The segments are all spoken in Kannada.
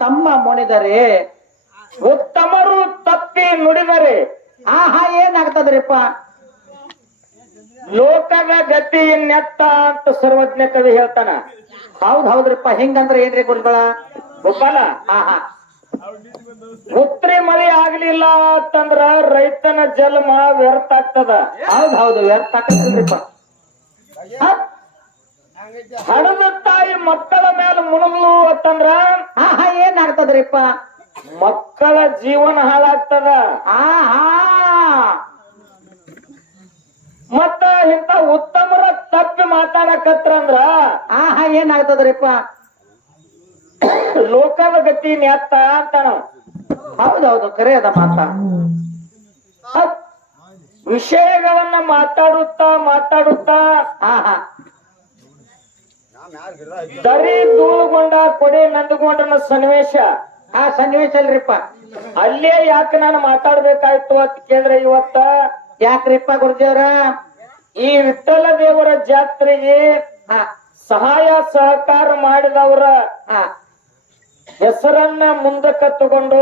ತಮ್ಮ ಮುಣಿದರೆ, ಉತ್ತಮರು ತಪ್ಪಿ ನುಡಿದರೆ, ಆಹಾ, ಏನಾಗ್ತದ್ರಿಪ್ಪ? ಲೋಕದ ಗತಿ ನೆತ್ತ ಅಂತ ಸರ್ವಜ್ಞ ಕವಿ ಹೇಳ್ತಾನ. ಹೌದ್ ಹೌದ್ರಿಪ್ಪ, ಹಿಂಗಂದ್ರೆ ಏನ್ರಿ ಗುರುಗಳ? ಗೊಬ್ಬಲ ಆಹಾ. ಉತ್ರಿ ಮಳೆ ಆಗ್ಲಿಲ್ಲ ಅಂತಂದ್ರ ರೈತನ ಜನ್ಮ ವ್ಯರ್ಥ ಆಗ್ತದ. ಹೌದ್ ಹೌದು, ವ್ಯರ್ಥ ಆಕತ್ತಿಲ್ರಿಪ್ಪ ಹಡದ ತಾಯಿ ಮಕ್ಕಳ ಮೇಲೆ ಮುಳುಗ್ಲು ಅಂತಂದ್ರ? ಆಹಾ ಏನಾಗ್ತದ್ರಿಪ್ಪ ಮಕ್ಕಳ ಜೀವನ ಹಾಳಾಗ್ತದ? ಆಹಾ. ಮತ್ತ ಇಂತ ಉತ್ತಮರ ತಪ್ಪಿ ಮಾತಾಡಕತ್ರಂದ್ರ? ಆಹಾ ಏನಾಗ್ತದ್ರಿಪ್ಪ ಲೋಕದ ಗತಿ ನೆತ್ತ ಅಂತಾನ ಹೌದೌದು ಕರೆ ಅದ ಮಾತ. ವಿಷಯಗಳನ್ನ ಮಾತಾಡುತ್ತಾ ಮಾತಾಡುತ್ತಾ. ಆಹಾ. ದರಿ ದೂಳುಗೊಂಡ ಕೊಡೆ ನಂದಗೊಂಡನ ಸನ್ನಿವೇಶ. ಆ ಸನ್ನಿವೇಶ ಅಲ್ರಿಪ್ಪ. ಅಲ್ಲೇ ಯಾಕೆ ನಾನು ಮಾತಾಡ್ಬೇಕಾಯ್ತು ಅಂತ ಕೇಳಿದ್ರೆ ಇವತ್ತ? ಯಾಕ್ರಿಪ್ಪ ಗುರುದೇವ್ರ ಈ ವಿಠಲ ದೇವರ ಜಾತ್ರೆಗೆ ಸಹಾಯ ಸಹಕಾರ ಮಾಡಿದವರ ಹೆಸರನ್ನ ಮುಂದಕ್ಕೆ ತಗೊಂಡು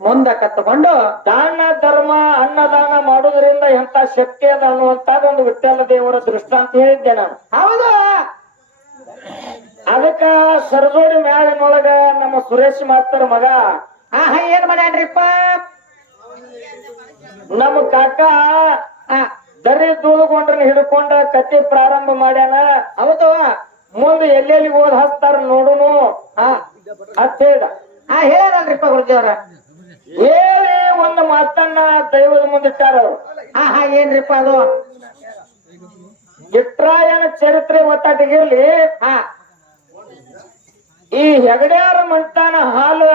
ಮುಂದಕ್ಕೆ ತಗೊಂಡು ದಾನ ಧರ್ಮ ಅನ್ನದಾನ ಮಾಡೋದರಿಂದ ಎಂತ ಶಕ್ತಿ ಅದ ಅನ್ನುವಂತ ಒಂದು ವಿಠಲ ದೇವರ ದೃಷ್ಟಾಂತ ಹೇಳಿದ್ದೆ ನಾನು. ಹೌದು. ಅದಕ್ಕ ಸರ್ಜೋಡಿ ಮ್ಯಾಲಿನೊಳಗ ನಮ್ಮ ಸುರೇಶ್ ಮಾಸ್ತರ್ ಮಗ. ಆಹ ಏನ್ ಮಾಡ್ಯಾನ್ರಿಪ್ಪ? ನಮ್ಮ ಕಾಕ ಆ, ದರಿ ಧೂಳುಗೊಂಡ್ರನ್ನ ಹಿಡ್ಕೊಂಡ ಕತೆ ಪ್ರಾರಂಭ ಮಾಡ್ಯಾನ. ಹೌದು. ಮುಂದೆ ಎಲ್ಲೆಲ್ಲಿ ಓದ್ ಹಚ್ತಾರ ನೋಡುನು. ಅಂತ ಆ ಹಾ ಹೇಳಲ್ರಿಪ್ಪ ಗುರುದೇವ್ರ ಹೇಳಿ ಒಂದು ಮಾತನ್ನ ದೈವದ ಮುಂದಿಟ್ಟಾರ ಅವ್ರು. ಆಹಾ ಏನ್ರಿಪ್ಪ ಅದು? ಇಟ್ರಾಯನ ಚರಿತ್ರೆ ಒತ್ತಾಟಿಗಿರ್ಲಿ ಹಾ ಈ ಹೆಗಡ್ಯಾರ ಮಂಟಾನ ಹಾಲು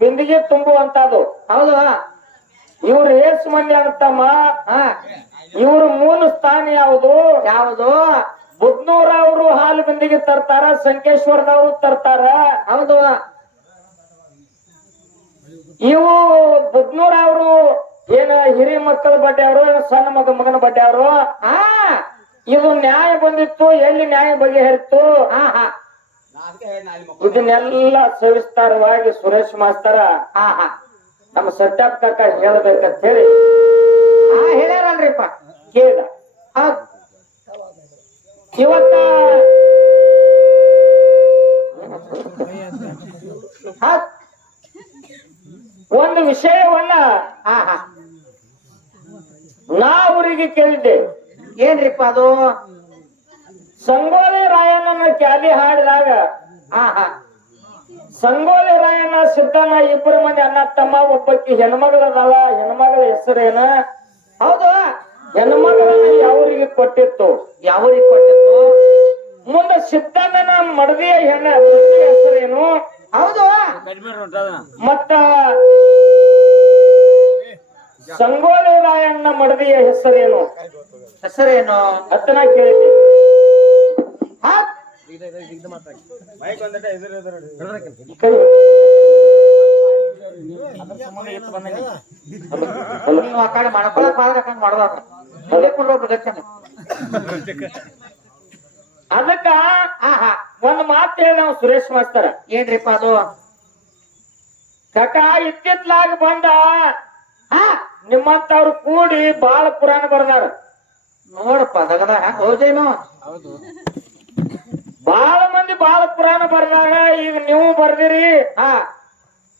ಬಿಂದಿಗೆ ತುಂಬುವಂತದು ಹೌದು. ಇವ್ರು ಏಸ್ ಮಂದಿ ಅಂತಮ್ಮ. ಹಾ. ಇವ್ರ ಮೂಲ ಸ್ಥಾನ ಯಾವುದು? ಯಾವುದು? ಬುದ್ನೂರ ಅವರು ಹಾಲು ಬಿಂದಿಗೆ ತರ್ತಾರ ಸಂಕೇಶ್ವರದವರು ತರ್ತಾರ. ಹೌದು. ಇವು ಬುದ್ನೂರ ಅವರು ಏನ ಹಿರಿ ಮಕ್ಕಳ ಬಡ್ಡೆ ಅವರು ಏನ ಸಣ್ಣ ಮಗ ಮಗನ ಬಡ್ಡೆ ಅವರು ಹಾ. ಇದು ನ್ಯಾಯ ಬಂದಿತ್ತು ಎಲ್ಲಿ ನ್ಯಾಯ ಬಗೆಹರಿತು ಹಾ ಹಾ. ಇದನ್ನೆಲ್ಲ ಸವಿಸ್ತಾರವಾಗಿ ಸುರೇಶ್ ಮಾಸ್ತರ ಹಾ ಹಾ. ನಮ್ಮ ಸತ್ಯಾಪ್ ಕಾಕ ಹೇಳ್ಬೇಕಂತ ಹೇಳಿ ಹೇಳ್ಯಾರಲ್ರಿಪ್ಪ. ಕೇಳಿದ ಇವತ್ತ ಒಂದು ವಿಷಯವನ್ನ ಹಾ ಹಾ. ನಾ ಅವರಿಗೆ ಕೇಳಿದ್ದೆ. ಏನ್ರಿಪ್ಪ ಅದು? ಸಂಗೋಲಿ ರಾಯಣ್ಣನ ಕ್ಯಾಲಿ ಹಾಡಿದಾಗ ಹಾ ಸಂಗೋಲಿ ರಾಯಣ್ಣ ಸಿದ್ದಣ್ಣ ಇಬ್ಬರು ಮಂದಿ ಅಣ್ಣ ತಮ್ಮ ಒಬ್ಬಕ್ಕೆ ಹೆಣ್ಮಗಳದಲ್ಲ ಹೆಣ್ಮಗಳ ಹೆಸರೇನ? ಹೌದು. ಹೆಣ್ಮಗಳನ್ನ ಯಾವರಿಗೆ ಕೊಟ್ಟಿತ್ತು? ಯಾವರಿಗೆ ಕೊಟ್ಟಿತ್ತು? ಮುಂದೆ ಸಿದ್ದಣ್ಣನ ಮಡದಿಯ ಹೆಣ್ಣ ಹೆಸರೇನು? ಹೌದು. ಮತ್ತ ಸಂಗೋಲೆ ರಾಯಣ್ಣ ಮಡದಿಯ ಹೆಸರೇನು? ಹೆಸರೇನು? ಅತ್ತನ ಕೇಳಿದ್ದೆ ನೀವು ಆ ಕಡೆ ಮಾಡ್ಕೊಳಕ್ ಹಂಗ್ ಅಲ್ಲೇ. ಅದಕ್ಕ ಆಹಾ ಒಂದ್ ಮಾತು ಹೇಳಿ ನಾವು ಸುರೇಶ್ ಮಾಸ್ತರ. ಏನ್ರಿಪ್ಪ ಅದು? ಕಟ ಇತ್ತಿತ್ಲಾಗ ಬಂದ ಹಾ ನಿಮ್ಮಂತವ್ರು ಕೂಡಿ ಬಾಳ ಪುರಾಣ ಬರ್ದಾರ. ನೋಡಪ್ಪ ಅದಗದ ಹೌದೇನು ಹೋದೇನು ಬಾಳ ಮಂದಿ ಬಾಳ ಪುರಾಣ ಬರ್ದಾರ ಈಗ ನೀವು ಬರ್ದಿರಿ. ಹಾ.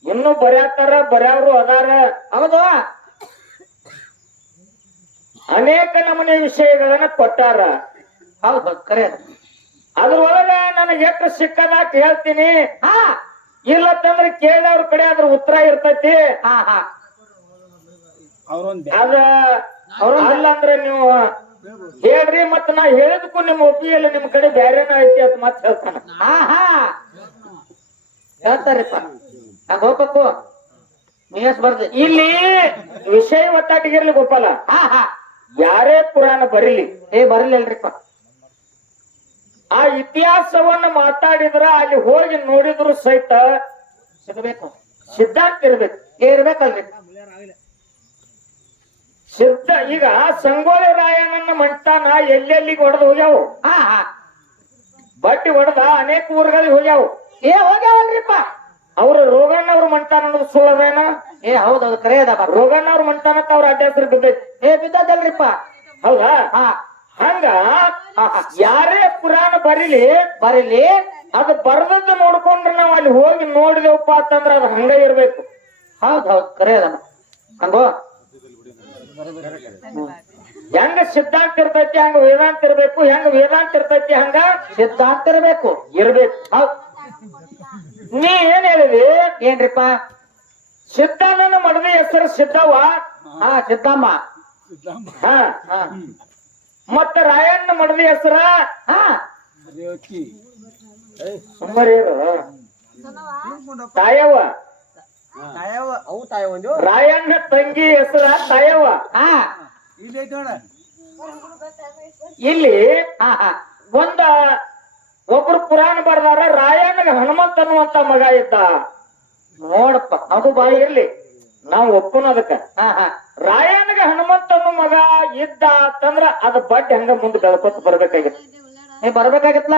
ಇನ್ನು ಬರ್ಯಾತಾರ ಬರ್ಯಾವ್ರು ಅದಾರ. ಹೌದು. ಅನೇಕ ನಮೂನೆ ವಿಷಯಗಳನ್ನ ಕೊಟ್ಟಾರ. ಹೌದು ಕರೆ ಅದು. ಅದ್ರೊಳಗ ನನಗೆ ಎಷ್ಟು ಸಿಕ್ಕದಾಕ ಹೇಳ್ತೀನಿ. ಹಾ. ಇಲ್ಲತ್ತಂದ್ರೆ ಕೇಳಿದವ್ರ ಕಡೆ ಅದ್ರ ಉತ್ತರ ಇರ್ತೈತಿ. ಹಾ ಹಾ. ಅದ ಅಲ್ಲಂದ್ರೆ ನೀವು ಹೇಳ್ರಿ ಮತ್ತ ನಾ ಹೇಳಿದ್ಕು ನಿಮ್ಮ ಒಪ್ಪಿಗೆಲ್ಲ ನಿಮ್ ಕಡೆ ಬ್ಯಾರೇನ ಐತಿ ಅಂತ ಮತ್ ಹೇಳ್ತಾನ. ಆಹಾ! ಹಾ ಹೇಳ್ತಾರಪ್ಪ. ಆ ಹೋಗ್ಬೇಕು ಮೇಸ್ ಬರ್ದಿ. ಇಲ್ಲಿ ವಿಷಯ ಒತ್ತಾಟಿಗಿರ್ಲಿ ಗೋಪಾಲ. ಹಾ ಹಾ ಯಾರೇ ಪುರಾಣ ಬರೀಲಿ. ಏ ಬರಲಿಲ್ರಿಪ್ಪ. ಆ ಇತಿಹಾಸವನ್ನ ಮಾತಾಡಿದ್ರ ಅಲ್ಲಿ ಹೋಗಿ ನೋಡಿದ್ರು ಸಹಿತ ಸಿಗಬೇಕು. ಸಿದ್ಧಾಂತ ಇರ್ಬೇಕು. ಏ ಇರ್ಬೇಕಲ್ರಿ. ಸಿದ್ಧ ಈಗ ಸಂಗೋಲಿ ರಾಯಣ್ಣನ ಮಂಟಾನ ಎಲ್ಲೆಲ್ಲಿಗೆ ಹೊಡೆದು ಹೋಗ್ಯಾವು? ಹಾ ಹಾ ಬಟ್ಟಿ ಹೊಡೆದ ಅನೇಕ ಊರುಗಳಿಗೆ ಹೋಗ್ಯಾವು. ಏ ಹೋಗ್ಯಾವಲ್ರಿಪ್ಪ? ಅವ್ರ ರೋಗಣ್ಣ ಅವ್ರ ಮಂಟಾನ ಅನ್ನೋದು ಸುಳ್ಳದೇನ? ಏ ಹೌದ್ ಹೌದು ಕರೆ ಅದ ಮಾತು. ರೋಗಣ್ಣ ಅವ್ರ ಮಂಟಾನ ಅಂತ ಅವ್ರ ಅಡ್ಡ ಬಿದ್ದೈತಿ. ಏ ಬಿದ್ದದಲ್ರಿಪ್ಪ ಹೌದಾ? ಹಾ ಹಂಗ. ಯಾರೇ ಪುರಾಣ ಬರೀಲಿ ಬರೀಲಿ? ಅದು ಬರ್ದದ್ದು ನೋಡ್ಕೊಂಡ್ರೆ ನಾವ್ ಅಲ್ಲಿ ಹೋಗಿ ನೋಡಿದೆವಪ್ಪ ಅಂತಂದ್ರ ಅದು ಹಂಗ ಇರ್ಬೇಕು. ಹೌದ್ ಹೌದ್ ಕರೆ ಅದ ಹಂಗೋ. ಹೆಂಗ ಸಿದ್ಧಾಂತ ಇರ್ತೈತಿ ಹಂಗ ವೇದಾಂತ ಇರ್ಬೇಕು ಹೆಂಗ ವೇದಾಂತ ಇರ್ತೈತಿ ಹಂಗ ಸಿದ್ಧಾಂತ ಇರ್ಬೇಕು ಇರ್ಬೇಕು. ಹೌದ್. ನೀ ಏನ್ ಹೇಳಿದಿ? ಏನ್ರಿಪ್ಪ? ಸಿದ್ಧಾನನ ಮಡದಿ ಹೆಸರು ಸಿದ್ದವ್ವ ಹಾ ಸಿದ್ದಮ್ಮ. ಹಾ. ಹಾ. ಮತ್ತ ರಾಯಣ್ಣ ಮಡದಿ ಹೆಸರ? ಹಾ. ಸುಮ್ಮರೇರು ತಾಯವ್ವ. ರಾಯಣ್ಣ ತಂಗಿ ಹೆಸರ ತಾಯವ್ವ. ಹಾ. ಇಲ್ಲಿ ಹಾ ಒಂದ ಒಬ್ರು ಪುರಾಣ ಬರ್ದಾರ ರಾಯಣ್ಣಗ ಹನುಮಂತ ಅನ್ನುವಂತ ಮಗ ಇದ್ದ. ನೋಡಪ್ಪ ಅದು ಬಾಯಿ ಇರ್ಲಿ. ನಾವು ಒಪ್ಪನದಕ್ಕ ಹಾ ಹಾ. ರಾಯಣ್ಣಗ ಹನುಮಂತ ಅನ್ನು ಮಗ ಇದ್ದ ಅಂತಂದ್ರ ಅದ ಬಡ್ಡಿ ಹಂಗ ಮುಂದೆ ಬೆಳ್ಕೊತ ಬರ್ಬೇಕಾಗಿತ್ತು. ಏ ಬರ್ಬೇಕಾಗತ್ಲ?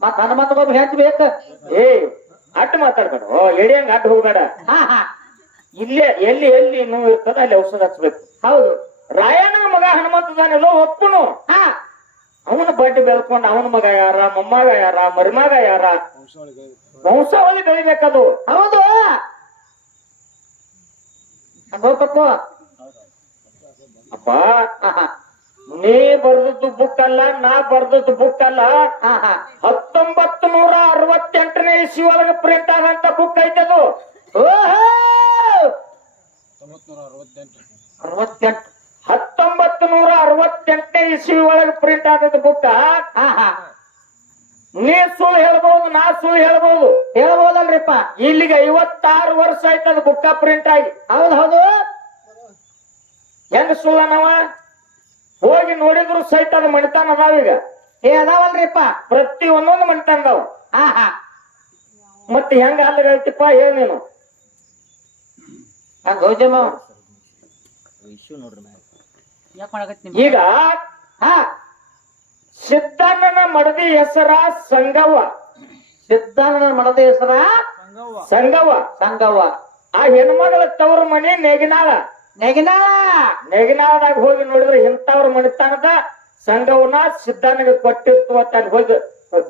ಮತ್ ಹನುಮಂತ ಬಾಬು ಹೆಚ್ಚ ಬೇಕ? ಏ ಅಡ್ಡ ಮಾತಾಡ್ಬೇಡ ಓ ಎಡಿಯಂಗ ಅಡ್ಡ ಹೋಗ್ಬೇಡ. ಹಾ ಹಾ. ಇಲ್ಲೇ ಎಲ್ಲಿ ಎಲ್ಲಿ ನೋವು ಇರ್ತದ ಅಲ್ಲಿ ಔಷಧ ಹಚ್ಬೇಕು. ಹೌದು. ರಾಯಣ್ಣನ ಮಗ ಹನುಮಂತದಾನೆಲ್ಲೋ ಒಪ್ಪನು. ಹಾ. ಅವನ ಬಡ್ಡಿ ಬೆಳ್ಕೊಂಡು ಅವನ ಮಗ ಯಾರ ಮೊಮ್ಮಗ ಯಾರ ಮರಿಮಗ ಯಾರ? ವಂಶಾವಳಿ ಬೆಳಿಬೇಕದು. ಹೌದು. ಅಪ್ಪ ಹಾ ಹಾ. ನೀ ಬರ್ದದ್ದು ಬುಕ್ ಅಲ್ಲ ನಾ ಬರ್ದದ್ದು ಬುಕ್ ಅಲ್ಲ. ಹತ್ತೊಂಬತ್ ಹತ್ತೊಂಬತ್ತು ನೂರ ಅರವತ್ತೆಂಟನೇ ಇಸಿ ಒಳಗ ಪ್ರಿಂಟ್ ಆದಂತ ಬುಕ್ ಐತೆ ಅದು. ಅರವತ್ತೆಂಟು. ಹತ್ತೊಂಬತ್ತು ನೂರ ಅರವತ್ತೆಂಟನೇ ಇಸಿ ಒಳಗ ಪ್ರಿಂಟ್ ಆದದ್ದು ಬುಕ್ ನೀ ಸುಳ್ಳು ಹೇಳ್ಬಹುದು ನಾ ಸುಳ್ಳು ಹೇಳ್ಬಹುದು ಹೇಳ್ಬೋದಲ್ರಿಪ್ಪ. ಇಲ್ಲಿಗೆ ಐವತ್ತಾರು ವರ್ಷ ಆಯ್ತದ ಬುಕ್ಕ ಪ್ರಿಂಟ್ ಆಗಿ. ಹೌದು ಹೌದು. ಹೆಂಗ ಸುಳ್ಳ ನಾವ ಹೋಗಿ ನೋಡಿದ್ರು ಸಹಿತ ಅದು ಮಣಿತಾನ ಅದಾವೀಗ ಏ ಅದಾವಲ್ರಿಪ್ಪ. ಪ್ರತಿ ಒಂದೊಂದು ಮಣಿತಾನ ಅದಾವ. ಹಾ ಹಾ ಮತ್ತೆ ಹೆಂಗ ಅಲ್ಲಿ ಹೇಳ್ತಿಪ್ಪ ಹೇಳ ನೀನು. ಈಗ ಹಾ. ಸಿದ್ದಣ್ಣನ ಮಡದಿ ಹೆಸರ ಸಂಗವ್ವ. ಸಿದ್ಧಾನನ ಮಡದಿ ಹೆಸರ ಸಂಗವ್ವ. ಸಂಗವ್ವ. ಆ ಹೆಣ್ಮಗಳ ತವರು ಮನೆ ನೆಗಿನಾಳ. ನೆಗಿನಾಳ! ನೆಗಿನಾಳದಾಗ ಹೋಗಿ ನೋಡಿದ್ರೆ ಇಂಥವ್ರ ಮಣಿತಾನದ ಸಂಘವನ್ನ ಸಿದ್ದನಿಗೆ ಕೊಟ್ಟಿತ್ತು ಅಂತ ಅಲ್ಲಿ ಹೋಗಿ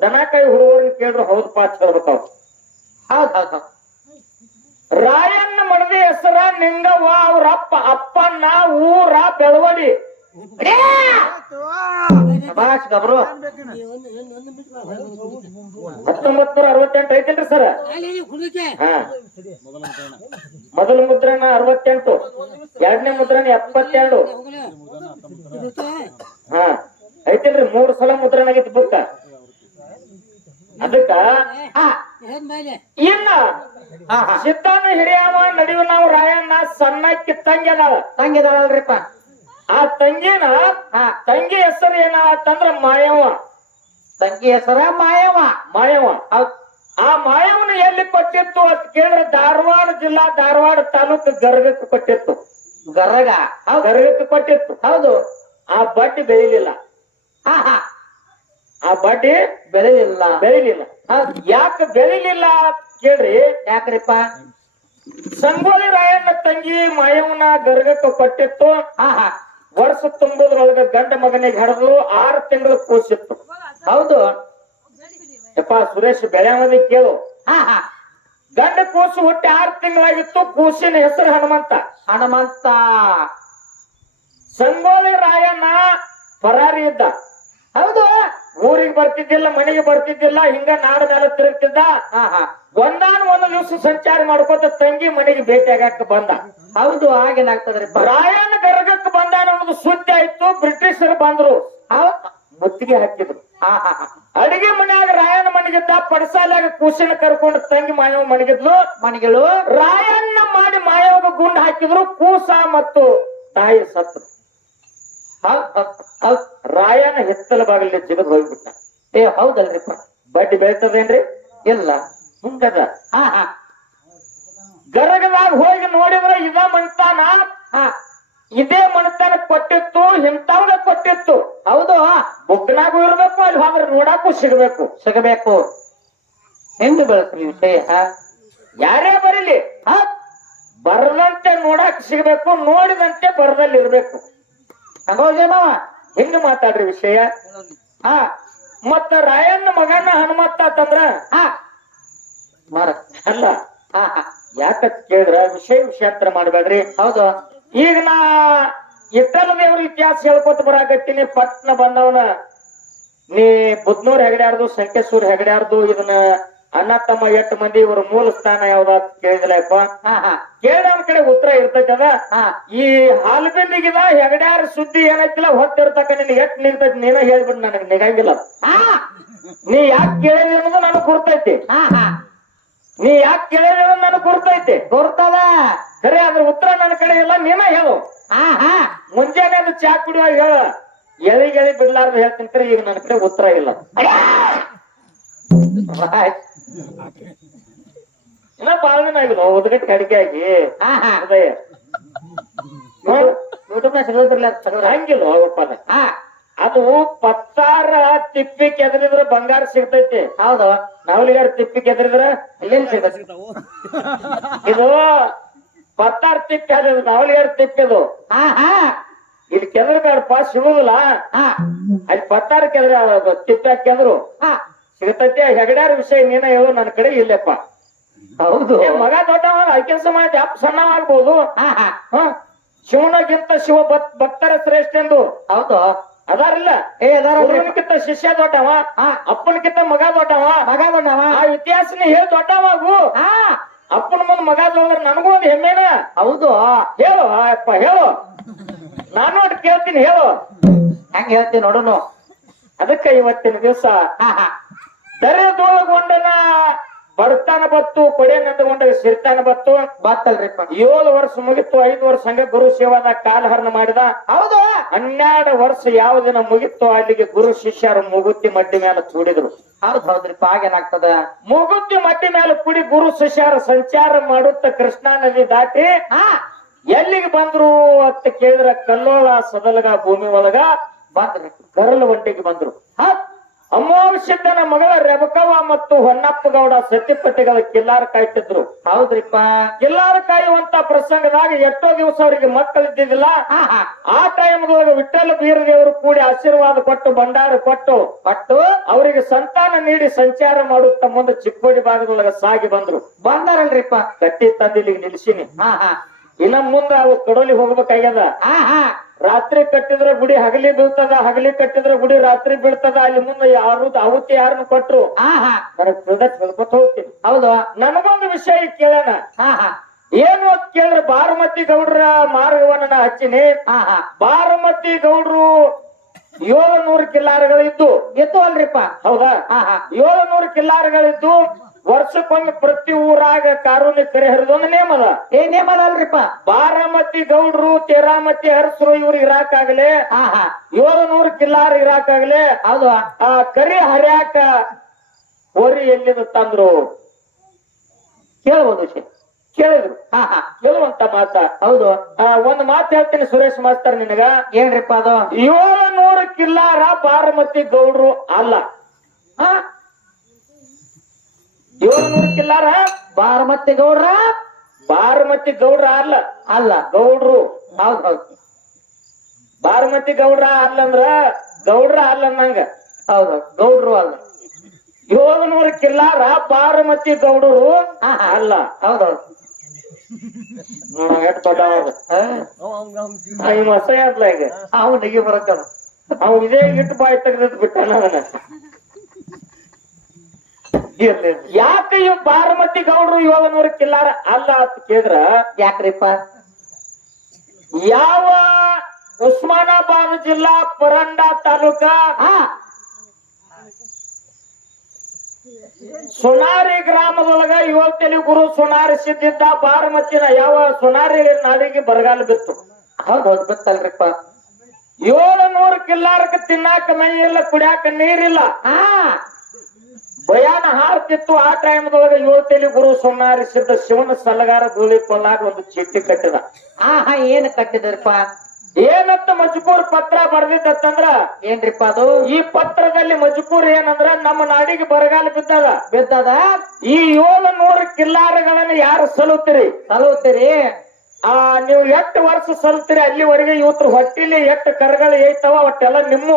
ದನ ಕೈ ಹುಡುಗರನ್ನ ಕೇಳಿದ್ರು ಹೌದು ಅಂತ ಹೇಳ್ಬೇಕು ಅವ್ರು. ಹೌದ್ ರಾಯಣ್ಣ ಮಡದಿ ಹೆಸರ ನಿಂಗವ್ವ ಅವ್ರ ಅಪ್ಪ ಅಪ್ಪನ್ನ ಊರ ಬೆಳವಡಿ. ಗಬ್ರು. ಹತ್ತೊಂಬತ್ ನೂರ ಅರವತ್ತೆಂಟು ಐತೇನ್ರಿ ಸರ್? ಹಾ. ಮೊದಲ ಮುದ್ರಣ ಅರವತ್ತೆಂಟು. ಎರಡನೇ ಮುದ್ರಣ ಎಪ್ಪತ್ತೆರಡು. ಹಾ ಐತಿಲ್ರಿ ಮೂರ್ ಸಲ ಮುದ್ರಣ ಆಗೈತಿ ಬುಕ್ಕ. ಅದಕ್ಕ ಇನ್ನ ಸಿದ್ಧಾನ ಹಿರಿಯವ ನಡುವೆ ನಾವು ರಾಯಣ್ಣ ಸಣ್ಣ ಕಿತ್ತಂಗಿ ತಂಗಿ ಅದಾಳಲ್ರಿಪ್ಪ. ಆ ತಂಗಿನ ತಂಗಿ ಹೆಸರು ಏನಾತಂದ್ರ ಮಾಯವ್ವ. ತಂಗಿ ಹೆಸರ ಮಾಯವ ಮಾಯವ್ವ. ಆ ಮಾಯವ್ವನ ಎಲ್ಲಿ ಕೊಟ್ಟಿತ್ತು ಅಂತ ಕೇಳಿದ್ರೆ ಧಾರವಾಡ ಜಿಲ್ಲಾ ಧಾರವಾಡ ತಾಲೂಕು ಗರ್ಗಕ್ಕೆ ಕೊಟ್ಟಿತ್ತು. ಗರಗ. ಗರಗಕ್ಕೆ ಪಟ್ಟಿತ್ತು ಕೊಟ್ಟಿತ್ತು ಹೌದು. ಆ ಬಟ್ಟಿ ಬೆಳಿಲಿಲ್ಲ. ಆ ಬಟ್ಟಿ ಬೆಳಿಲಿಲ್ಲ. ಬೆಳಿಲಿಲ್ಲ. ಯಾಕೆ ಬೆಳಿಲಿಲ್ಲ ಕೇಳ್ರಿ. ಯಾಕ್ರಿಪ್ಪ? ಸಂಗೋಲಿ ರಾಯಣ್ಣ ತಂಗಿ ಮಾಯವನ ಗರ್ಗಕ್ಕೆ ಕೊಟ್ಟಿತ್ತು ಆಹಾ. ವರ್ಷ ತುಂಬುದ್ರೊಳಗ ಗಂಡ ಮಗನಿಗೆ ಹರಿದು ಆರು ತಿಂಗಳು ಕೂಸಿತ್ತು. ಹೌದು. ಯಪ್ಪ ಸುರೇಶ್ ಬೆಳೆಮದಿ ಕೇಳು. ಹಾ ಹಾ ಗಂಡ ಕೂಸು ಹುಟ್ಟಿ ಆರು ತಿಂಗಳಾಗಿತ್ತು ಕೂಸಿನ ಹೆಸರು ಹನುಮಂತ. ಹನುಮಂತ. ಸಂಗೋಲಿ ರಾಯಣ್ಣ ಪರಾರಿ ಇದ್ದ. ಹೌದು ಊರಿಗೆ ಬರ್ತಿದ್ದಿಲ್ಲ ಮನೆಗೆ ಬರ್ತಿದ್ದಿಲ್ಲ ಹಿಂಗ ನಾಡ ಮೇಲೆ ತಿರುಗ್ತಿದ್ದ. ಹಾ ಹಾ. ಒಂದಾನ ಒಂದು ದಿವಸ ಸಂಚಾರ ಮಾಡ್ಕೋತ ತಂಗಿ ಮನೆಗೆ ಭೇಟಿಯಾಗಕ್ಕೆ ಬಂದ. ಹೌದು ಆಗೇನಾಗ್ತದ್ರಿ ರಾಯಣ್ಣ ಗರ್ಗಕ್ಕೆ ಬಂದ ಅನ್ನೋದು ಸುದ್ದಿ ಆಯ್ತು ಬ್ರಿಟಿಷರು ಬಂದ್ರು. ಮುತ್ತಿಗೆ ಹಾಕಿದ್ರು. ಅಡಿಗೆ ಮನ್ಯಾಗ ರಾಯನ ಮನೆಗಿದ್ದ ಪಡಸಾಲಾಗ ಕೂಸಿನ ಕರ್ಕೊಂಡು ತಂಗಿ ಮಾಯವ ಮನೆಗಿದ್ಲು. ಮಣಿಗಳು ರಾಯಣ್ಣ ಮಾಡಿ ಮಾಯವಾಗ ಗುಂಡು ಹಾಕಿದ್ರು ಕೂಸ ಮತ್ತು ತಾಯಿ ಸತ್ತು. ರಾಯನ ಹೆತ್ತಲ ಬಾಗಲಿ ಜಿಗದ್ ಹೋಗ್ಬಿಟ್ಟ. ಏ ಹೌದಲ್ರಿಪ್ಪ. ಬಡ್ಡಿ ಬೆಳ್ತದೇನ್ರಿ? ಇಲ್ಲ. ಹಾ ಗರಗದಾಗ ಹೋಗಿ ನೋಡಿದ್ರೆ ಇದ ಮಣಿತಾನ. ಹಾ. ಇದೇ ಮಣಿತಾನ ಕೊಟ್ಟಿತ್ತು ಹಿಂತಾವ್ದ ಕೊಟ್ಟಿತ್ತು. ಹೌದು ಬುಗ್ನಾಗೂ ಇರ್ಬೇಕು ಅಲ್ಲಿ ಸಿಗಬೇಕು ಸಿಗಬೇಕು. ಎಂದು ಬೆಳೆಸ್ರಿ ವಿಷಯ ಯಾರೇ ಬರಲಿ ಹ? ಬರದಂತೆ ನೋಡಕ್ ಸಿಗಬೇಕು ನೋಡಿದಂತೆ ಬರದಲ್ಲಿ ಇರ್ಬೇಕು. ಮಾವ ಹಿಂಗ ಮಾತಾಡ್ರಿ ವಿಷಯ. ಹಾ? ಮತ್ತ ರಾಯಣ್ಣ ಮಗನ ಹನುಮಂತ ಅಂತಂದ್ರ ಹಾ? ಮಾರ ಅಲ್ಲ. ಹಾ. ಯಾಕಂತ ಕೇಳಿದ್ರ ವಿಷಯ ವಿಷಯಾಂತರ ಮಾಡ್ಬೇಡ್ರಿ. ಹೌದು. ಈಗ ನಾ ಇಟ್ಟನ ದೇವ್ರ ಇತಿಹಾಸ ಹೇಳ್ಕೊತ ಬರಾಕತ್ತೀನಿ ಪಟ್ನ ಬಂದವನ. ನೀ ಬುದ್ನೂರ್ ಹೆಗಡ್ಯಾರ್ದು ಸಂಕೇಶ್ವರ್ ಹೆಗಡ್ಯಾರ್ದು ಇದನ್ನ ಅಣ್ಣ ತಮ್ಮ ಎಂಟು ಮಂದಿ ಇವ್ರ ಮೂಲ ಸ್ಥಾನ ಯಾವ್ದ ಹಾ ಕೇಳಿದವನ ಕಡೆ ಉತ್ತರ ಇರ್ತೈತದ? ಈ ಹಾಲ್ಬಿಂದಿಗಿದ ಹೆಗಡ್ಯಾರ ಸುದ್ದಿ ಏನೈತಿಲ್ಲ ಹೊತ್ತಿರ್ತಕ್ಕ ನಿನ್ ಎಟ್ ನಿಂತೈತಿ ನೀನ ಹೇಳ್ಬಿಟ್ಟು ನನಗ್ ನಿಗಂಗಿಲ್ಲ. ನೀ ಯಾಕೆ ಕೇಳಿದ್ರಿ ಅನ್ನೋದು ನನಗ್ ಗುರ್ತೈತಿ. ಹಾ ಹಾ. ನೀ ಯಾಕೆ ಕೇಳಿದ್ರಿ ಅನ್ನೋದು ನನಗ್ ಗುರ್ತೈತಿ. ಗುರ್ತದ. ಖರೆ ಅದ್ರ ಉತ್ತರ ನನ್ನ ಕಡೆ ಇಲ್ಲ ನೀನ ಹೇಳು. ಮುಂಜಾನೆ ಅದು ಚಾ ಕುಡಿಯುವಾಗ ಹೇಳ. ಎಳಿ ಎಳಿ ಬಿಡ್ಲಾರ್ದು ಹೇಳ್ತೀನಿ ಖರೆ ಈಗ ನನ್ನ ಕಡೆ ಉತ್ತರ ಇಲ್ಲ. ಇನ್ನ ಬಾಳ ದಿನ ಆಗಿಲ್ಲ ಉದ್ಗಟ್ಟು ಅಡಿಕೆ ಆಗಿ ಹಾ ಹಾ ಹೃದಯ ಸಿಗೋದ್ರಲ್ಲ ಹಂಗಿಲ್ಲ ಹೋಗಪ್ಪ ಅದು. ಹಾ. ಅದು ಪತ್ತಾರ ತಿಪ್ಪಿ ಕೆದರಿದ್ರ ಬಂಗಾರ ಸಿಗ್ತೈತಿ. ಹೌದು. ನಾವಲಿಗಾರ ತಿಪ್ಪಿ ಕೆದರಿದ್ರ ಎಲ್ಲಿ ಸಿಗ್ತೈತಿ ಇದು ಪತ್ತಾರ ತಿಪ್ಪಿ ಅದು ನಾವಲಿಗಾರ ತಿಪ್ಪಿ ಇದು ಹಾ ಹಾ ಕೆದ್ರ ಬೇಡಪ್ಪ ಸಿಗುದಿಲ್ಲ. ಅಲ್ಲಿ ಪತ್ತಾರ ಕೆದ್ರ ತಿಪ್ಪಿ ಕೆದ್ರು. ಹಾ. ಸಿಗತೈತಿ ಹೆಗಡ್ಯಾರ ವಿಷಯ ನೀನ ಹೇಳು ನನ್ನ ಕಡೆ ಇಲ್ಲಪ್ಪ. ಹೌದು. ಮಗ ದೊಡ್ಡವ ಕೆಲಸ ಮಾಡಿ ಅಪ್ಪ ಸಣ್ಣವಾಗ್ಬೋದು ಹಾ ಶಿವನಗಿಂತ ಶಿವ ಭಕ್ ಭಕ್ತರ ಶ್ರೇಷ್ಠ ಎಂದು. ಹೌದು. ಅದಾರಿಲ್ಲ. ಏ ಅದಾರ ಗುರುವಿನಕ್ಕಿಂತ ಶಿಷ್ಯ ದೊಡ್ಡವ ಅಪ್ಪನಕ್ಕಿಂತ ಮಗ ದೊಡ್ಡವ. ಮಗ ದೊಡ್ಡವ? ಆ ಇತಿಹಾಸನ ಹೇಳಿ ದೊಡ್ಡವಾಗು. ಹಾ. ಅಪ್ಪನ ಮುಂದ್ ಮಗ ದೊಡ್ಡ ನನಗೂ ಒಂದು ಹೆಮ್ಮೆನ. ಹೌದು. ಹೇಳು ಅಪ್ಪ ಹೇಳು. ನಾನು ಅದಕ್ಕೆ ಕೇಳ್ತೀನಿ ಹೇಳು. ಹಂಗ ಹೇಳ್ತೀನಿ ನೋಡೋನು. ಅದಕ್ಕೆ ಇವತ್ತಿನ ದಿವಸ ದರದೊಳಗೊಂಡನ ಬಡತನ ಬತ್ತು ಕೊಡೆ ನಂದಗೊಂಡ ಸಿರ್ತಾನ ಬತ್ತು. ಬತ್ತಲ್ರಿಪ್ಪ ಏಳು ವರ್ಷ ಮುಗಿತು ಐದು ವರ್ಷ ಹಂಗ ಗುರು ಸೇವಾದ ಕಾಲಹರಣ ಮಾಡಿದ. ಹೌದು. ಹನ್ನೆರಡು ವರ್ಷ ಯಾವ ದಿನ ಮುಗಿತ್ತು ಅಲ್ಲಿಗೆ ಗುರು ಶಿಷ್ಯರು ಮುಗುತಿ ಮಡ್ಡಿ ಮೇಲೆ ಚೂಡಿದ್ರು ಹೌದ್ ಹೌದ್ರಿಪ್ಪ ಆಗೇನಾಗ್ತದ? ಮುಗುತಿ ಮಡ್ಡಿ ಮೇಲೆ ಕುಡಿ ಗುರು ಶಿಷ್ಯರ ಸಂಚಾರ ಮಾಡುತ್ತ ಕೃಷ್ಣಾ ನದಿ ದಾಟಿ ಹಾ. ಎಲ್ಲಿಗೆ ಬಂದ್ರು ಅಂತ ಕೇಳಿದ್ರ ಕಲ್ಲೋಳ ಸದಲಗ ಭೂಮಿ ಒಳಗ ಬಂದ್ರೆ ಗರಲ ಒಂಟಿಗೆ ಬಂದ್ರು. ಹಾ? ಅಮೋಷಿದ್ದನ ಮಗಳ ರೆಬಕವ ಮತ್ತು ಹೊನ್ನಪ್ಪಗೌಡ ಗೌಡ ಸತ್ಯಪತಿಗಳ ಕಿಲ್ಲಾರ ಕಾಯ್ತಿದ್ರು. ಹೌದ್ರಿಪ್ಪ. ಕಿಲ್ಲಾರ ಕಾಯುವಂತ ಪ್ರಸಂಗದಾಗ ಎಷ್ಟೋ ದಿವಸ ಅವರಿಗೆ ಮಕ್ಕಳಿದ್ದಿದ್ದಿಲ್ಲ ಹಾ ಹಾ. ಆ ಟೈಮ್ದೊಳಗೆ ವಿಠ್ಠಲ ಬೀರದೇವರು ಕೂಡಿ ಆಶೀರ್ವಾದ ಕೊಟ್ಟು ಭಂಡಾರ ಕೊಟ್ಟು ಪಟ್ಟು ಅವರಿಗೆ ಸಂತಾನ ನೀಡಿ ಸಂಚಾರ ಮಾಡುತ್ತಾ ಮುಂದೆ ಚಿಕ್ಕೋಡಿ ಭಾಗದೊಳಗ ಸಾಗಿ ಬಂದ್ರು. ಬಂದಾರಲ್ರಿಪ್ಪ. ಗಟ್ಟಿ ತಂದಿಲ್ಲಿಗೆ ನಿಲ್ಸಿನಿ ಹಾ ಹಾ. ಇನ್ನ ಮುಂದ ಅವು ಕಡಲಿ ಹೋಗ್ಬೇಕಾಗ್ಯದ? ರಾತ್ರಿ ಕಟ್ಟಿದ್ರೆ ಗುಡಿ ಹಗಲಿ ಬೀಳ್ತದ ಹಗಲಿ ಕಟ್ಟಿದ್ರೆ ಗುಡಿ ರಾತ್ರಿ ಬೀಳ್ತದ ಅಲ್ಲಿ ಮುಂದೆ ಯಾರು ಆಹುತಿ ಯಾರನ್ನು ಕೊಟ್ರು? ನನಗ್ ಹೇಳ್ಕೊತ ಹೋಗ್ತೀನಿ. ಹೌದು. ನನಗೊಂದು ವಿಷಯ ಕೇಳೋಣ. ಹಾ ಹಾ. ಏನು ಅಂತ ಕೇಳಿದ್ರೆ ಬಾರಮತಿ ಗೌಡ್ರ ಮಾರ್ಗವನ್ನ ನಾ ಹಚ್ಚಿನಿ. ಹಾ ಹಾ. ಬಾರಮತಿ ಗೌಡ್ರು ಏಳುನೂರು ಕಿಲ್ಲಾರಗಳಿದ್ದು. ಎತ್ತು ಅಲ್ರಿಪ್ಪ. ಹೌದಾ? ಏಳು ಹಾ. ಕಿಲ್ಲಾರ್ಗಳಿದ್ದು ಕಿಲ್ಲಾರಗಳಿದ್ದು ವರ್ಷಕ್ಕೊಮ್ಮೆ ಪ್ರತಿ ಊರಾಗ ಕಾರೂನಿ ಕರೆ ಹರಿದೊಂದು ನೇಮ ಅದ ಏ ನೇಮ್ ಅದಲ್ರಿಪ್ಪ ಬಾರಾಮತಿ ಗೌಡ್ರು ತೇರಾಮತಿ ಹರಸರು ಇವ್ರು ಇರಾಕಾಗ್ಲೆ. ಆಹಾ. ಹಾ ಏಳುನೂರು ಕಿಲ್ಲಾರ ಇರಾಕಾಗ್ಲೆ. ಅದು ಆ ಕರಿ ಹರ್ಯಾಕ ಹೋರಿ ಎಲ್ಲಿದ ತಂದ್ರು? ಕೇಳ್ಬೋದು ಕೇಳಿದ್ರು. ಹಾ ಹಾ ಕೇಳುವಂತ ಮಾತ. ಹೌದು. ಒಂದ್ ಮಾತು ಹೇಳ್ತೀನಿ ಸುರೇಶ್ ಮಾಸ್ತರ್ ನಿನಗ. ಏನ್ರಿಪ್ಪ ಅದು? ಏಳುನೂರು ಕಿಲ್ಲಾರ ಬಾರಾಮತಿ ಗೌಡ್ರು ಅಲ್ಲ. ಹಾ ಏಳುನೂರು ಕಿಲ್ಲಾರ? ಬಾರಮತಿ ಗೌಡ್ರ? ಬಾರಮತಿ ಗೌಡ್ರ ಅಲ್ಲ. ಅಲ್ಲ. ಗೌಡ್ರು. ಹೌದ್ ಹೌದ್. ಬಾರಮತಿ ಗೌಡ್ರ ಅಲ್ಲಂದ್ರ ಗೌಡ್ರ ಅಲ್ಲ ನಂಗ ಹೌದ್ ಗೌಡ್ರು ಅಲ್ಲ. ಏಳುನೂರು ಕಿಲ್ಲಾರ ಬಾರಮತಿ ಗೌಡರು ಅಲ್ಲ. ಹೌದೌದು ಎಷ್ಟ್ ಈಗ. ಅವನಿಗೆ ಬರಕ್ಕಲ್ಲ ಅವ್ ಇದೇ ಇಟ್ಟು ಬಾಯಿ ತೆಗೆದ್ ಬಿಟ್ಟ ಯಾಕೆ ಇವ್ ಬಾರಮತಿ ಗೌಡ್ರು ಏಳುನೂರು ಕಿಲ್ಲಾರ ಅಲ್ಲ ಅಂತ ಕೇಳಿದ್ರ? ಯಾಕ್ರಿಪ್ಪ? ಯಾವ ಉಸ್ಮಾನಾಬಾದ್ ಜಿಲ್ಲಾ ಪರಂಡ ತಾಲೂಕ? ಹಾ. ಸೊನಾರಿ ಗ್ರಾಮದೊಳಗ ಏಳ್ತೆಲಿ ಗುರು ಸೊನಾರಿ ಸಿದ್ದಿದ್ದ ಬಾರಮತಿನ ಯಾವ ಸೊನಾರಿ ನಾಡಿಗೆ ಬರಗಾಲ ಬಿತ್ತು? ಹೌದು ಹೌದ್ ಬಿತ್ತಲ್ರಿಪ್ಪ. ಏಳು ನೂರು ಕಿಲ್ಲಾರಕ್ಕೆ ತಿನ್ನಾಕ ಮೈ ಇಲ್ಲ ಕುಡಿಯಾಕ ನೀರಿಲ್ಲ. ಹಾ. ಭಯಾನ ಹಾರ್ತಿತ್ತು ಆ ಟೈಮ್ದೊಳಗೆ ಯುವತಿಯಲ್ಲಿ ಗುರು ಸೊನ್ನಾರಿ ಸಿದ್ದ ಶಿವನ ಸಲಗಾರ ಗೂಳಿ ಕೊಲ್ಲಾಗ ಒಂದು ಚೀಟಿ ಕಟ್ಟಿದ. ಆಹಾ ಏನ್ ಕಟ್ಟಿದ್ರಪ್ಪ? ಏನಂತ ಮಜಕೂರ್ ಪತ್ರ ಬರ್ದಿತ್ತಂದ್ರ ಏನ್ರಿಪ್ಪ ಅದು? ಈ ಪತ್ರದಲ್ಲಿ ಮಜಕೂರ್ ಏನಂದ್ರ ನಮ್ಮ ನಾಡಿಗೆ ಬರಗಾಲ ಬಿದ್ದದ. ಬಿದ್ದದ? ಈ ಏಳು ನೂರು ಕಿಲ್ಲಾರಗಳನ್ನ ಯಾರು ಸಲುತ್ತೀರಿ? ಸಲುತ್ತೀರಿ? ಆ ನೀವು ಎಷ್ಟು ವರ್ಷ ಸಲ್ತೀರಿ ಅಲ್ಲಿವರೆಗೆ ಇವತ್ತು ಹೊಟ್ಟಿಲಿ ಎಷ್ಟು ಕರಗಳು ಏಯ್ತವ ಒಟ್ಟೆಲ್ಲ ನಿಮ್ಮ.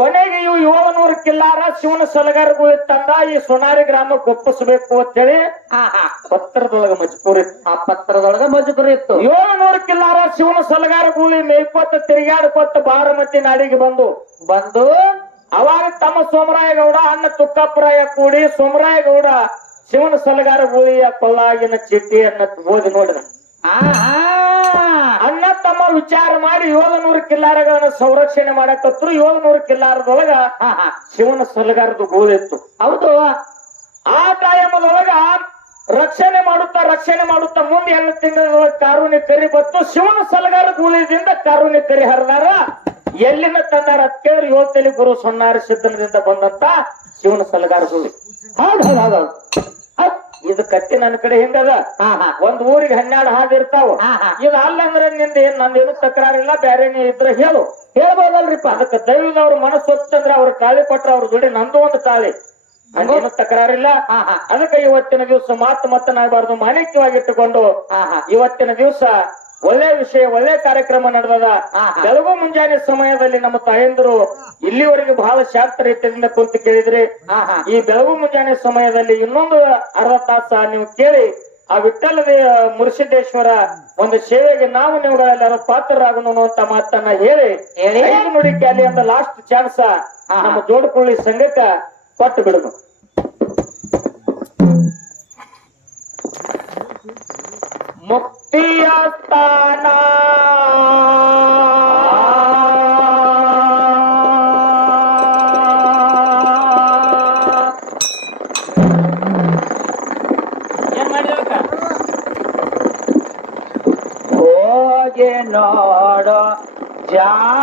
ಕೊನೆಗೆ ಇವು ಏಳುನೂರು ಕಿಲ್ಲಾರ ಶಿವನ ಸಲಗಾರಗೂ ತಂದ ಈ ಸೊನಾರಿ ಗ್ರಾಮಕ್ಕೆ ಒಪ್ಪಿಸಬೇಕು ಅಂತೇಳಿ ಪತ್ರದೊಳಗ ಮಜಕೂರ್ ಇತ್ತು. ಆ ಪತ್ರದೊಳಗ ಮಜ್ಪೂರಿ ಇತ್ತು. ಏಳುನೂರು ಕಿಲ್ಲಾರ ಶಿವನ ಸಲಗಾರಗಳು ಮೇಯ್ಕೊತ್ತ ತಿರುಗಾಡ್ಕೊತ್ತ ಬಾರಮತಿ ನಾಡಿಗೆ ಬಂದು. ಬಂದು? ಅವಾಗ ತಮ್ಮ ಸೋಮರಾಯಗೌಡ ಅನ್ನ ತುಕ್ಕಪ್ಪರಾಯ ಕೂಡಿ ಸೋಮರಾಯಗೌಡ ಶಿವನ ಸಲಗಾರ ಗುಳಿಯ ಕೊಲ್ಲಾಗಿನ ಚೀಟಿಯನ್ನ ಓದಿ ನೋಡಿದ. ಅನ್ನ ತಮ್ಮ ವಿಚಾರ ಮಾಡಿ ಏಳುನೂರು ಕಿಲ್ಲಾರಗಳನ್ನ ಸಂರಕ್ಷಣೆ ಮಾಡಕತ್ರು ಏಳುನೂರು ಕಿಲ್ಲಾರದೊಳಗ ಶಿವನ ಸಲಗಾರದ ಗೋಲಿತ್ತು ಹೌದು. ಆ ಟೈಮದೊಳಗ ರಕ್ಷಣೆ ಮಾಡುತ್ತಾ ರಕ್ಷಣೆ ಮಾಡುತ್ತಾ ಮುಂದೆ ಎರಡು ತಿಂಗಳ ಕಾರುಣ್ಯ ಕರಿ ಬತ್ತು ಶಿವನ ಸಲಗಾರ ಗೂಳಿದಿಂದ ಕಾರುಣ್ಯ ಕರಿ ಹರಿದಾರ. ಎಲ್ಲಿನ ತಂದಾರ ಅಂತ ಕೇಳಿ ಯೋತಲಿ ಗುರು ಸೊನ್ನಾರ ಸಿದ್ಧನದಿಂದ ಬಂದಂತ ಶಿವನ ಸಲಗಾರ ಗೂಳಿ. ಹೌದು ಹೌದು ಹೌದ್, ಇದು ಕತ್ತಿ ನನ್ನ ಕಡೆ ಹಿಂಗದ ಹಾ ಹಾ. ಒಂದ್ ಊರಿಗೆ ಹನ್ನೆರಡು ಹಾದಿ ಇರ್ತಾವ. ಹಾ, ಹಾ. ಇದು ಅಲ್ಲ ಅಂದ್ರೆ ನಿಂದ ಏನ್ ನಂದೇನು ತಕರಾರಿಲ್ಲ ಬ್ಯಾರೆ ನೀ ಇದ್ರೆ ಹೇಳು. ಹೇಳ್ಬೋದಲ್ರಿಪ್ಪ. ಅದಕ್ಕೆ ದೈವದವ್ರ ಮನಸ್ಸು ಅಂದ್ರೆ ಅವ್ರ ತಾಳಿ ಕೊಟ್ರ ಅವ್ರ ಜೋಡಿ ನಂದು ಒಂದು ತಾಳಿ. ಹಂಗೇನು ತಕರಾರಿಲ್ಲ. ಹಾ ಹಾ. ಅದಕ್ಕೆ ಇವತ್ತಿನ ದಿವಸ ಮಾತು ಮಾತನಾಡಬಾರ್ದು ಮಾಣಿಕ್ಯವಾಗಿಟ್ಟುಕೊಂಡು ಹಾ ಹಾ. ಇವತ್ತಿನ ದಿವಸ ಒಳ್ಳೆ ವಿಷಯ ಒಳ್ಳೆ ಕಾರ್ಯಕ್ರಮ ನಡೆದದ. ಬೆಳಗು ಮುಂಜಾನೆ ಸಮಯದಲ್ಲಿ ನಮ್ಮ ತಾಯಂದಿರು ಇಲ್ಲಿವರೆಗೆ ಬಹಳ ಶಾಂತ ರೀತಿಯಿಂದ ಕುಂತು ಕೇಳಿದ್ರಿ. ಈ ಬೆಳಗು ಮುಂಜಾನೆ ಸಮಯದಲ್ಲಿ ಇನ್ನೊಂದು ಅರ್ಧ ತಾಸ ನೀವು ಕೇಳಿ ಆ ವಿಠ್ಠಲ ದೇ- ಮುರುಸಿದ್ದೇಶ್ವರ ಒಂದು ಸೇವೆಗೆ ನಾವು ನೀವುಗಳೆಲ್ಲರೂ ಪಾತ್ರರಾಗೋಣ ಅಂತ ಮಾತನ್ನ ಹೇಳಿ ಹೇಳಿ? ಐದು ನುಡಿ ಕ್ಯಾಲಿ ಅಂತ ಲಾಸ್ಟ್ ಚಾನ್ಸ್ ನಮ್ಮ ಜೋಡುಕೊಳ್ಳಿ ಸಂಘಕ್ಕ ಕೊಟ್ಟು ಬಿಡುದು. ಮುಕ್ತಿಯ ಸ್ಥಾನ. ಏನ್ ಮಾಡಿದಕ್ಕ ಹೋಗಿ ನೋಡೋ ಜಾನ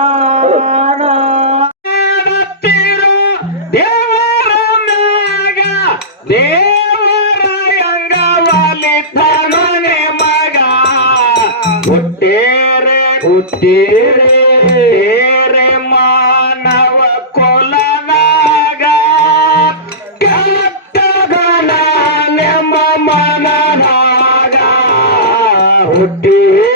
ಹುಟ್ಟೇರೆ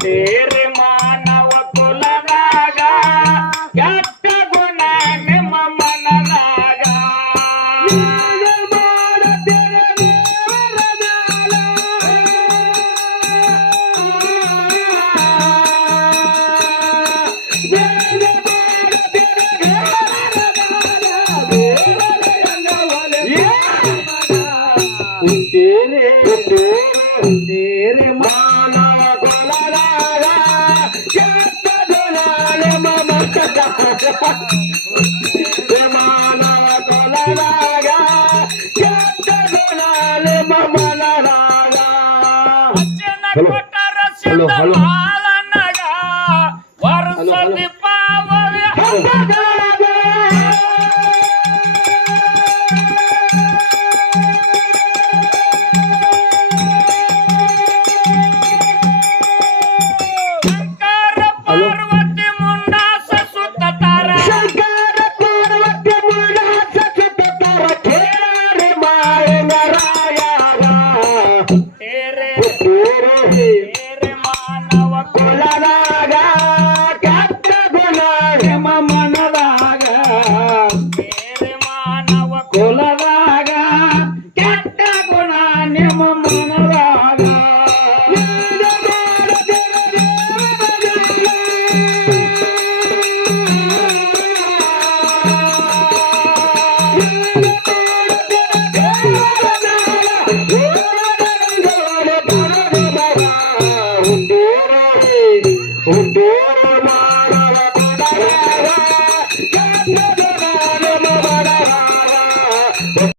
PR.